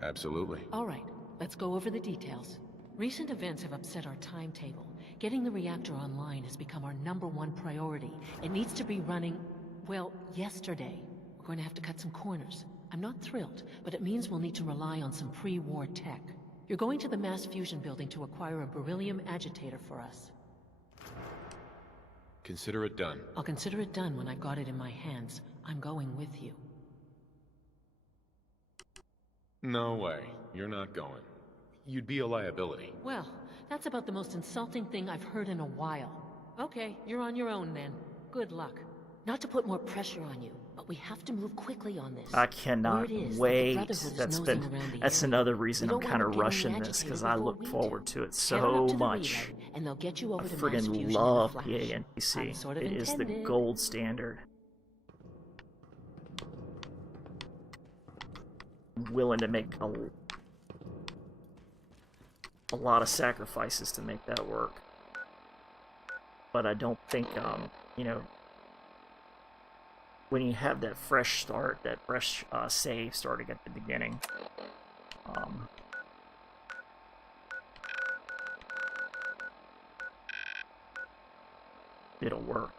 Absolutely. All right, let's go over the details. Recent events have upset our timetable. Getting the reactor online has become our #1 priority. It needs to be running, well, yesterday. We're going to have to cut some corners. I'm not thrilled, but it means we'll need to rely on some pre-war tech. You're going to the mass fusion building to acquire a beryllium agitator for us. Consider it done. I'll consider it done when I've got it in my hands. I'm going with you. No way. You're not going. You'd be a liability. Well, that's about the most insulting thing I've heard in a while. Okay, you're on your own then. Good luck. Not to put more pressure on you, but we have to move quickly on this. I cannot wait. That's area. another reason You I'm don't kind want of them getting rushing the this, agitator because I before look we forward do. to it Head on up so to the much. relay, and they'll get you over I to mass friggin' fusion in a love flash. PANPC. I'm sort of It is the intended. gold standard. I'm willing to make a lot of sacrifices to make that work. But I don't think, you know, when you have that fresh start, that fresh save starting at the beginning, it'll work.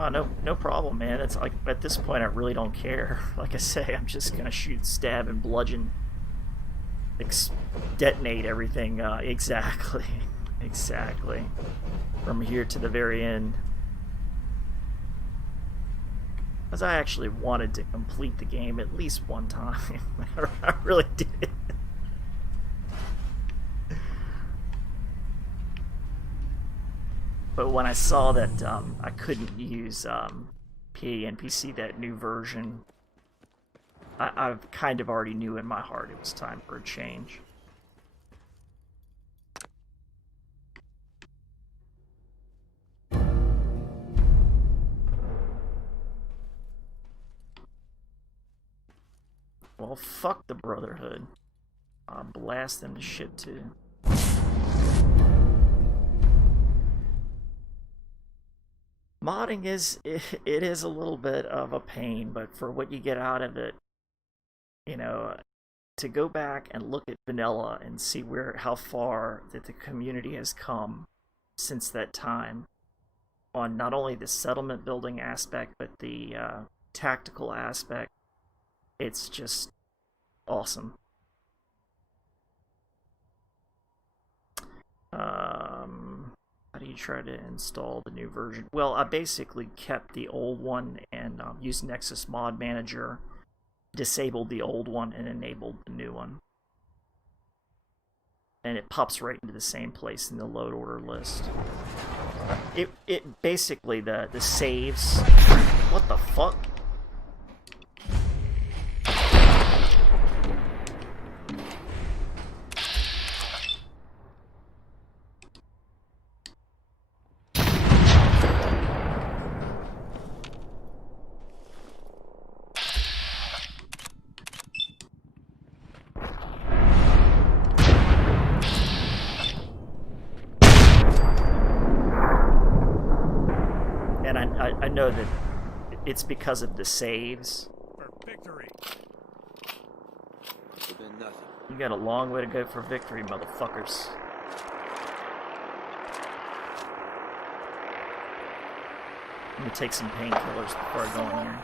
No problem, man. It's like, at this point, I really don't care. Like I say, I'm just gonna shoot, stab, and bludgeon. Detonate everything, exactly. Exactly. From here to the very end. Because I actually wanted to complete the game at least one time. I really did. But when I saw that I couldn't use PANPC, that new version, I kind of already knew in my heart it was time for a change. Well, fuck the Brotherhood. I'll blast them to shit too. Modding it is a little bit of a pain, but for what you get out of it, you know, to go back and look at vanilla and see how far that the community has come since that time on not only the settlement building aspect but the tactical aspect, it's just awesome. How do you try to install the new version? Well, I basically kept the old one and used Nexus Mod Manager, disabled the old one, and enabled the new one. And it pops right into the same place in the load order list. It basically, the saves... What the fuck? I know that it's because of the saves. For victory. You got a long way to go for victory, motherfuckers. Let me take some painkillers before I go in here.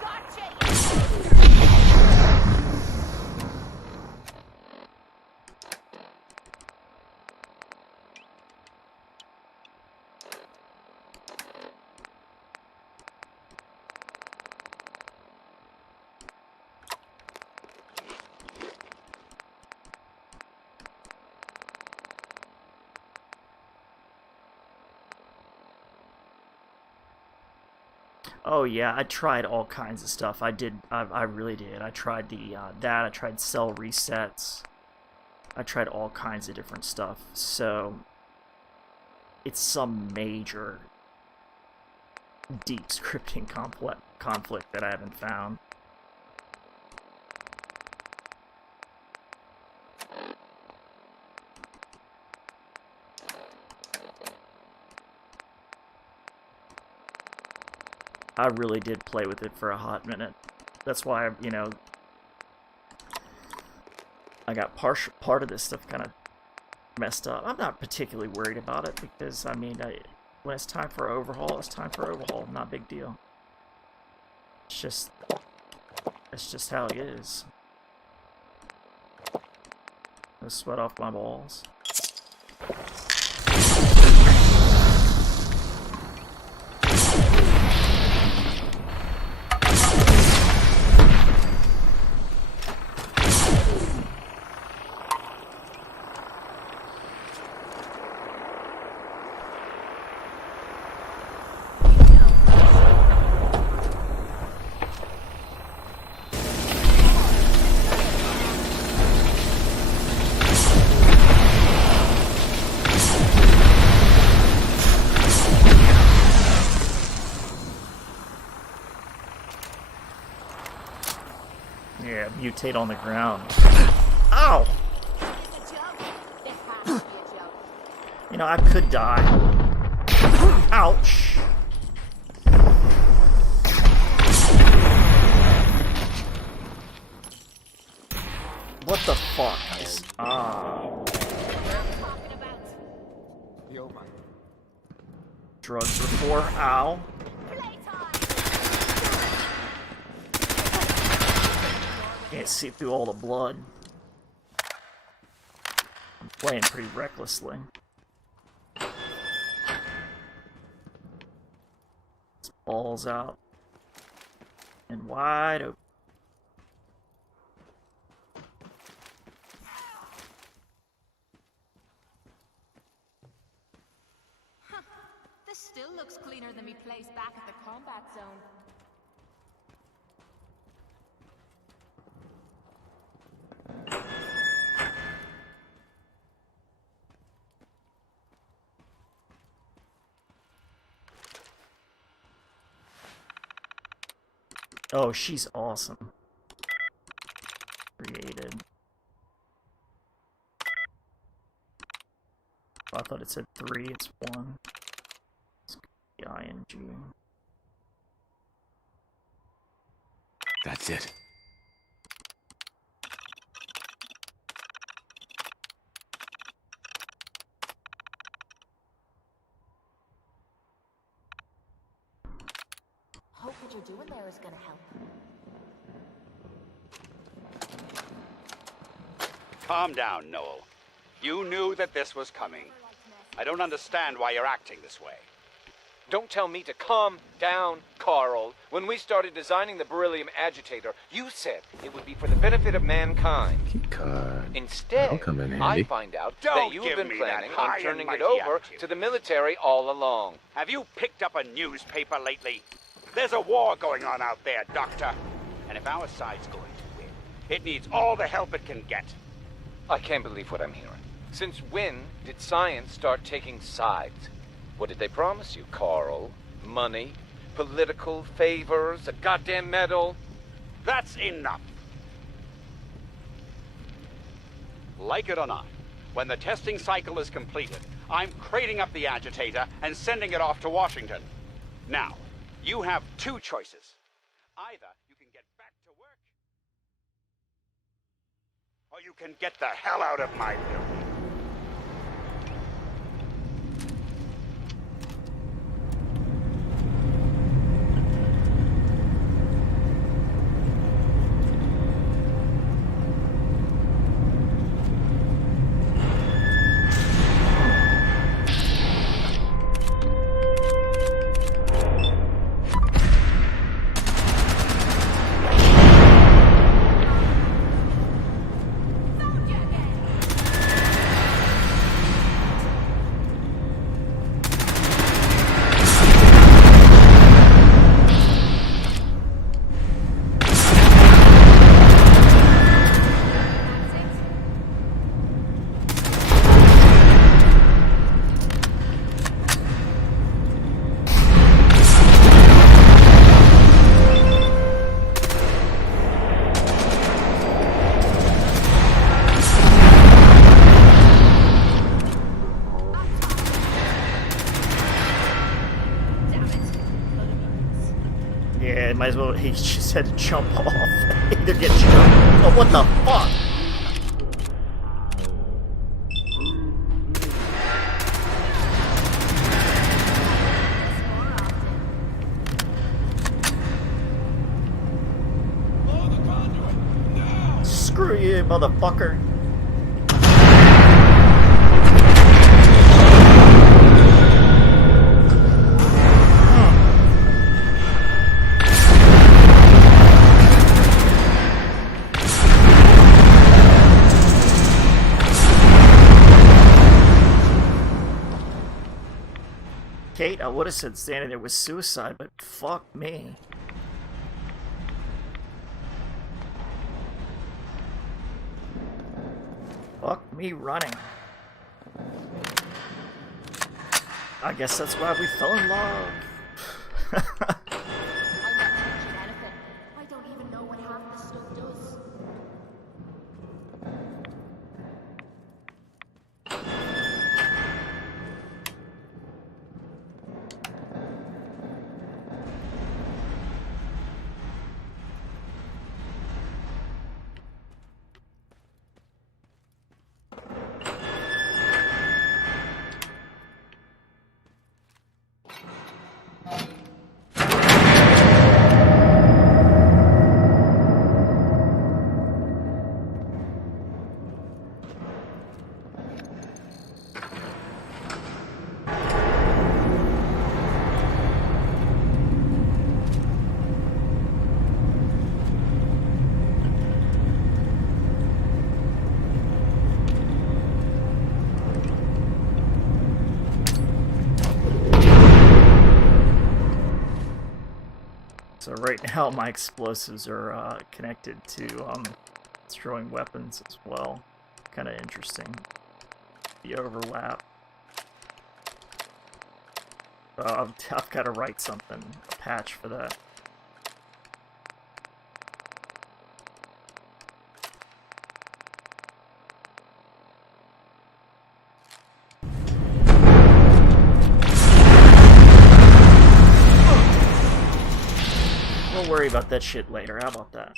Oh yeah, I tried all kinds of stuff. I really did. I tried I tried cell resets. I tried all kinds of different stuff. So it's some major deep scripting conflict that I haven't found. I really did play with it for a hot minute. That's why, you know, I got part of this stuff kind of messed up. I'm not particularly worried about it because, I mean, when it's time for overhaul, it's time for overhaul. Not a big deal. It's just how it is. No sweat off my balls. Yeah, mutate on the ground. Ow! You know, I could die. Ouch! What the fuck? Drugs before. Ow. Can't see through all the blood. I'm playing pretty recklessly. Balls out and wide open. Huh. This still looks cleaner than me place back at the combat zone. Oh, she's awesome. Created. Oh, I thought it said 3, it's 1. It's ING. That's it. Hope what you're doing there is gonna help. Calm down, Noel. You knew that this was coming. I don't understand why you're acting this way. Don't tell me to calm down, Carl. When we started designing the beryllium agitator, you said it would be for the benefit of mankind. Instead, That'll come in I handy. find out Don't that you've give been me planning that on high and turning it mighty over attitude. to the military all along. Have you picked up a newspaper lately? There's a war going on out there, Doctor. And if our side's going to win, it needs all the help it can get. I can't believe what I'm hearing. Since when did science start taking sides? What did they promise you, Carl? Money? Political favors? A goddamn medal? That's enough. Like it or not, when the testing cycle is completed, I'm crating up the agitator and sending it off to Washington. Now, you have two choices. Either you can get back to work, or you can get the hell out of my building. Yeah, might as well. He just had to jump off. Either get jumped. Oh, what the fuck? Screw you, motherfucker. Cait, I would have said standing there was suicide, but fuck me. Fuck me running. I guess that's why we fell in love. I'm not touching anything. I don't even know what half the stuff does. So right now my explosives are connected to destroying weapons as well. Kind of interesting. The overlap. I've got to write something, a patch for that. We'll worry about that shit later. How about that?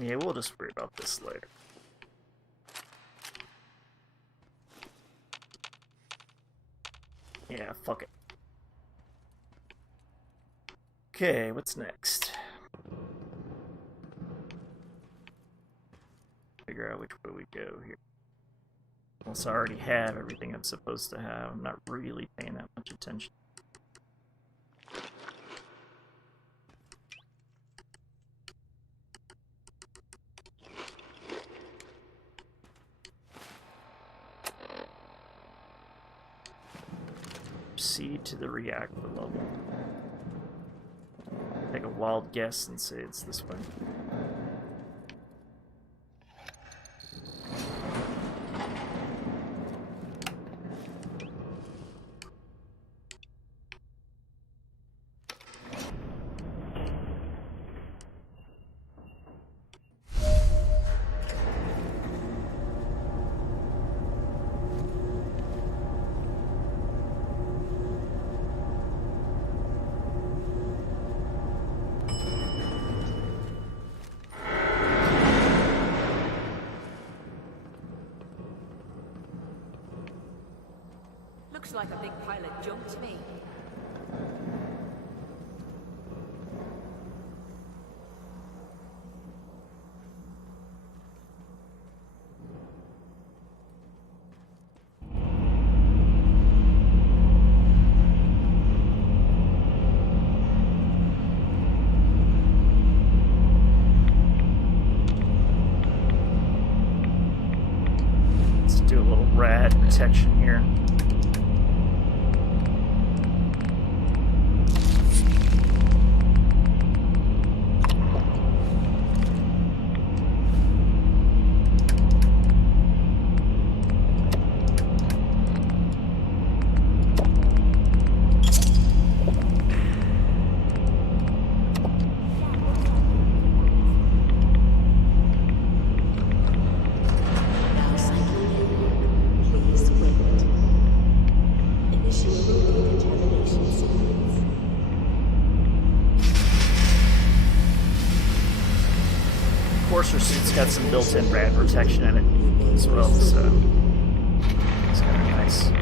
Yeah, we'll just worry about this later. Yeah, fuck it. Okay, what's next? Figure out which way we go here. Once I already have everything I'm supposed to have, I'm not really paying that much attention. Proceed to the reactor level. Take a wild guess and say it's this way. Looks like a big pile of junk to me. Let's do a little rad detection here. Courser suit's got some built-in rad protection in it as well, so it's kind of nice.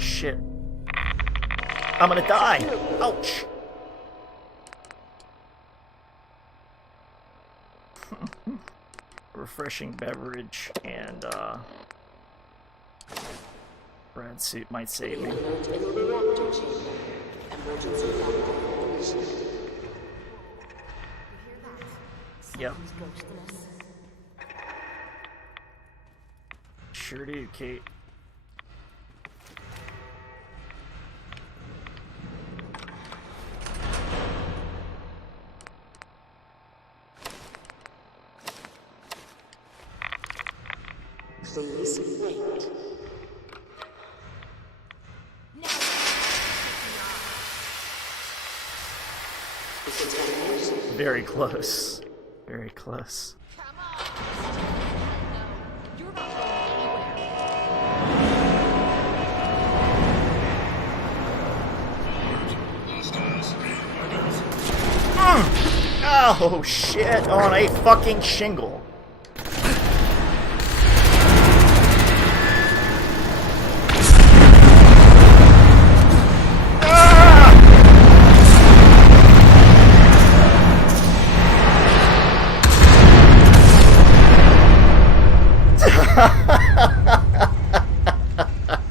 Shit. I'm gonna die! Ouch! Refreshing beverage and Brad suit might save me. Yep. Sure do, Cait. Please wait. No. Very close. Very close. Oh shit, on a fucking shingle.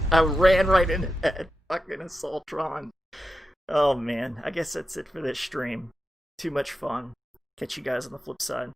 I ran right into that fucking Assaultron. Oh man, I guess that's it for this stream. Too much fun. Catch you guys on the flip side.